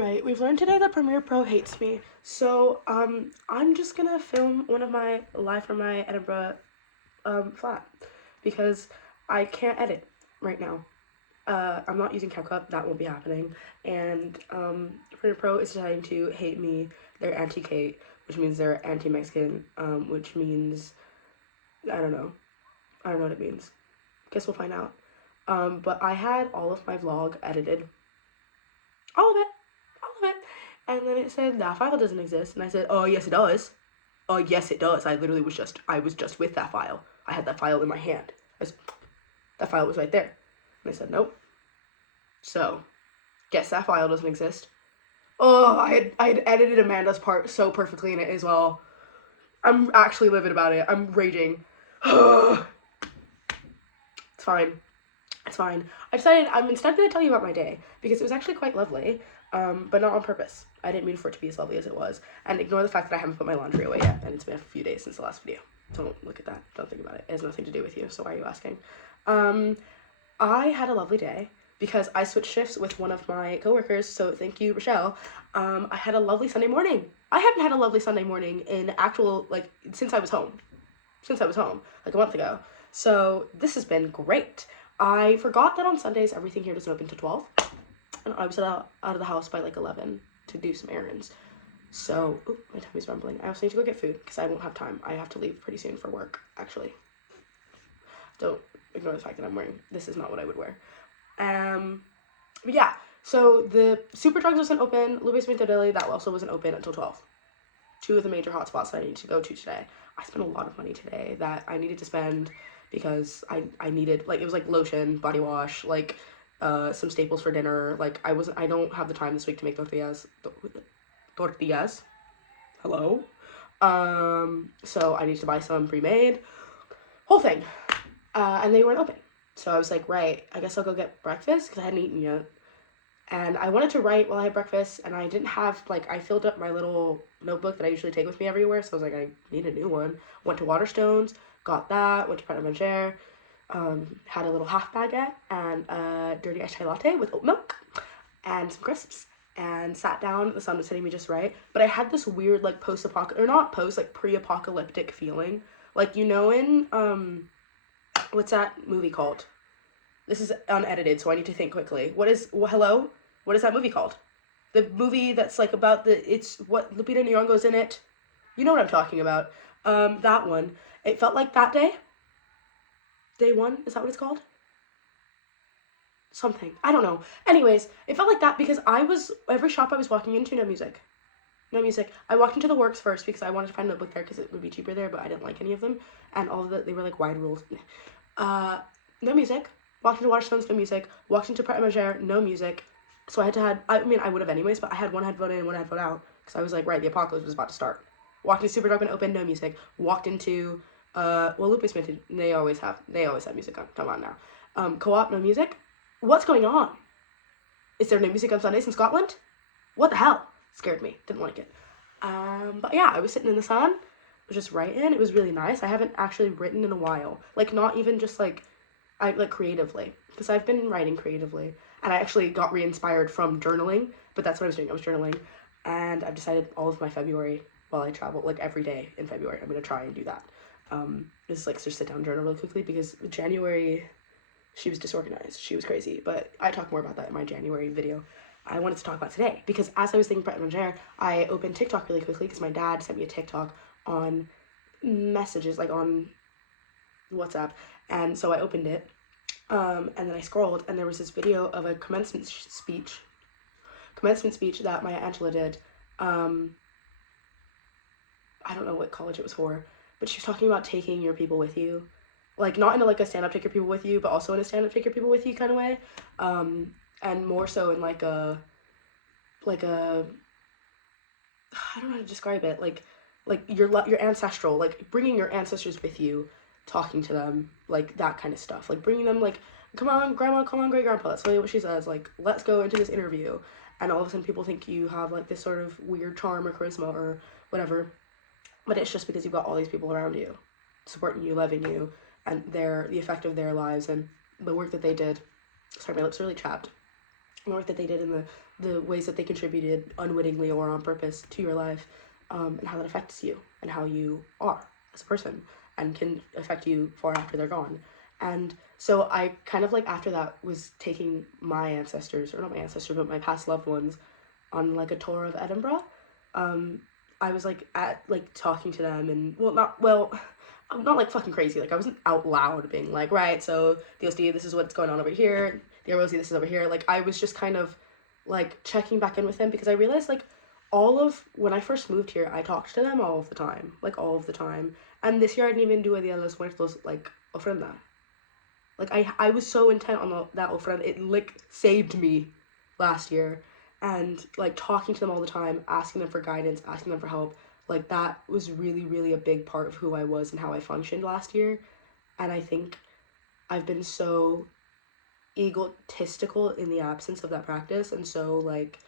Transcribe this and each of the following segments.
Alright, we've learned today that Premiere Pro hates me. So, I'm just gonna film one of my live from my Edinburgh flat because I can't edit right now. I'm not using CapCut, that won't be happening. And Premiere Pro is deciding to hate me. They're anti-Kate, which means they're anti-Mexican, which means I don't know. I don't know what it means. Guess we'll find out. But I had all of my vlog edited. All of it. And then it said that file doesn't exist, and I said, oh yes it does. Oh yes it does. I was just with that file. I had that file in my hand. That file was right there. And I said, nope. So, guess that file doesn't exist. Oh, I had edited Amanda's part so perfectly in it as well. I'm actually livid about it. I'm raging. It's fine. It's fine. I decided I'm instead going to tell you about my day because it was actually quite lovely, but not on purpose. I didn't mean for it to be as lovely as it was. And ignore the fact that I haven't put my laundry away yet, and it's been a few days since the last video. Don't look at that. Don't think about it. It has nothing to do with you, so why are you asking? I had a lovely day because I switched shifts with one of my coworkers, so thank you, Rochelle. I had a lovely Sunday morning. I haven't had a lovely Sunday morning in actual, since I was home. Like a month ago. So this has been great. I forgot that on Sundays everything here doesn't open till 12, and I was out of the house by 11 to do some errands. So, my tummy's rumbling. I also need to go get food because I won't have time. I have to leave pretty soon for work, actually. Don't ignore the fact that I'm wearing, this is not what I would wear. But yeah, so the Superdrugs wasn't open, Lube's Minto Deli, that also wasn't open until 12. Two of the major hotspots that I need to go to today. I spent a lot of money today that I needed to spend because I needed, it was lotion, body wash, some staples for dinner. I don't have the time this week to make tortillas. Hello? So I need to buy some pre-made. Whole thing. And they weren't open. So I was like, right, I guess I'll go get breakfast because I hadn't eaten yet. And I wanted to write while I had breakfast, and I didn't have, I filled up my little notebook that I usually take with me everywhere, so I was like, I need a new one. Went to Waterstones, got that, went to Pret a Manger, had a little half baguette, and a dirty iced chai latte with oat milk, and some crisps, and sat down. The sun was hitting me just right, but I had this weird, pre-apocalyptic feeling. In, what's that movie called? This is unedited, so I need to think quickly. Hello? What is that movie called? The movie that's about it's what Lupita Nyong'o's in it. You know what I'm talking about. That one. It felt like that day. Day one? Is that what it's called? Something. I don't know. Anyways, it felt like that because every shop I was walking into, no music. No music. I walked into the Works first because I wanted to find a notebook there because it would be cheaper there, but I didn't like any of them. And they were wide rules. No music. Walked into Waterstones, no music. Walked into Pret a Manger, no music. So I would have anyways, but I had one headphone in and one headphone out. Because I was right, the apocalypse was about to start. Walked into Superdrug and open, no music. Walked into, Lupe's Minted, they always have music on. Come on now. Co-op, no music. What's going on? Is there no music on Sundays in Scotland? What the hell? Scared me. Didn't like it. But yeah, I was sitting in the sun. Was just writing. It was really nice. I haven't actually written in a while. Not even just creatively, because I've been writing creatively, and I actually got re-inspired from journaling, but that's what I was doing. I was journaling, and I've decided all of my February, while I travel, every day in February, I'm gonna try and do that. Just just sit down, journal really quickly, because January, she was disorganized, she was crazy, but I talk more about that in my January video. I wanted to talk about today, because as I was thinking Pret a Manger, I opened TikTok really quickly, because my dad sent me a TikTok on messages, on WhatsApp, and so I opened it, and then I scrolled, and there was this video of a commencement speech that my Aunt Angelou did. I don't know what college it was for, but she was talking about taking your people with you, not in a stand-up take your people with you, but also in a stand-up take your people with you kind of way, and more so in a I don't know how to describe it, your ancestral, bringing your ancestors with you, talking to them, that kind of stuff, bringing them, come on grandma, come on great grandpa, that's really what she says, let's go into this interview, and all of a sudden people think you have this sort of weird charm or charisma or whatever, but it's just because you've got all these people around you supporting you, loving you, and the effect of their lives and the work that they did. Sorry, my lips are really chapped. the work that they did, and the ways that they contributed unwittingly or on purpose to your life, and how that affects you and how you are as a person and can affect you far after they're gone. And so I kind of like after that was taking my ancestors, or not my ancestors, but my past loved ones on like a tour of Edinburgh. I was like at like talking to them, and I'm not like fucking crazy. Like I wasn't out loud being like, right, so the OSD, this is what's going on over here. The ROC, this is over here. Like I was just kind of like checking back in with them, because I realized like all of when I first moved here, I talked to them all of the time, like all of the time. And this year I didn't even do a Dia de los Muertos like ofrenda. Like I was so intent on that ofrenda, it like saved me last year. And like talking to them all the time, asking them for guidance, asking them for help, like that was really, really a big part of who I was and how I functioned last year. And I think I've been so egotistical in the absence of that practice, and so like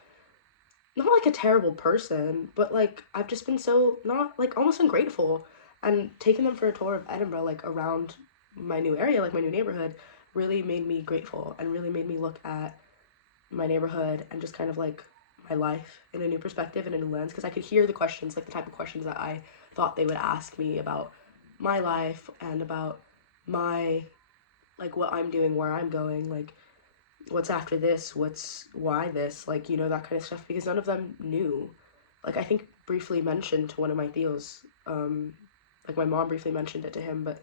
not like a terrible person, but like I've just been so not like almost ungrateful. And taking them for a tour of Edinburgh, like around my new area, like my new neighborhood, really made me grateful and really made me look at my neighborhood and just kind of like my life in a new perspective and a new lens, because I could hear the questions, like the type of questions that I thought they would ask me about my life and about my like what I'm doing, where I'm going, like what's after this, why this, like, you know, that kind of stuff, because none of them knew. Like I think briefly mentioned to one of my tios, like my mom briefly mentioned it to him, but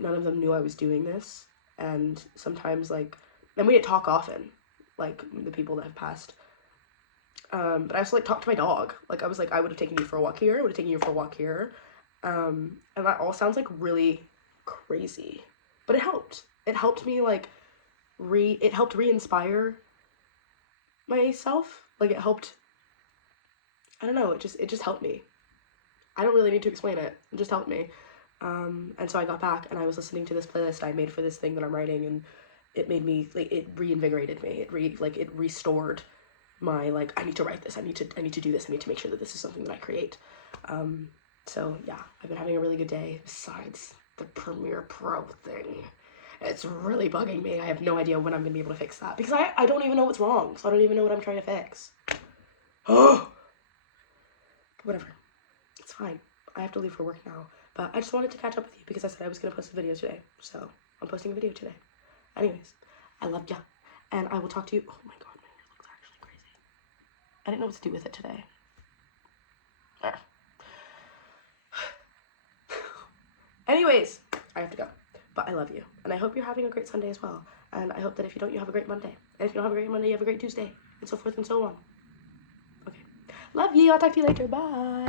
none of them knew I was doing this. And sometimes like, and we didn't talk often, like the people that have passed. But I also like talked to my dog. Like I was like, I would have taken you for a walk here, I would have taken you for a walk here. And that all sounds like really crazy, but it helped. It helped me like it helped re-inspire myself. Like it helped, I don't know, it just helped me. I don't really need to explain it. It just helped me. And so I got back and I was listening to this playlist I made for this thing that I'm writing, and it made me like, it reinvigorated me. It restored my like, I need to write this. I need to do this. I need to make sure that this is something that I create. So yeah, I've been having a really good day besides the Premiere Pro thing. It's really bugging me. I have no idea when I'm gonna be able to fix that, because I don't even know what's wrong, so I don't even know what I'm trying to fix. Oh, whatever. It's fine. I have to leave for work now, but I just wanted to catch up with you because I said I was gonna post a video today, so I'm posting a video today. Anyways, I love ya, and I will talk to you. Oh my god, my hair looks actually crazy. I didn't know what to do with it today. Anyways, I have to go. But I love you. And I hope you're having a great Sunday as well. And I hope that if you don't, you have a great Monday. And if you don't have a great Monday, you have a great Tuesday. And so forth and so on. Okay. Love you. I'll talk to you later. Bye.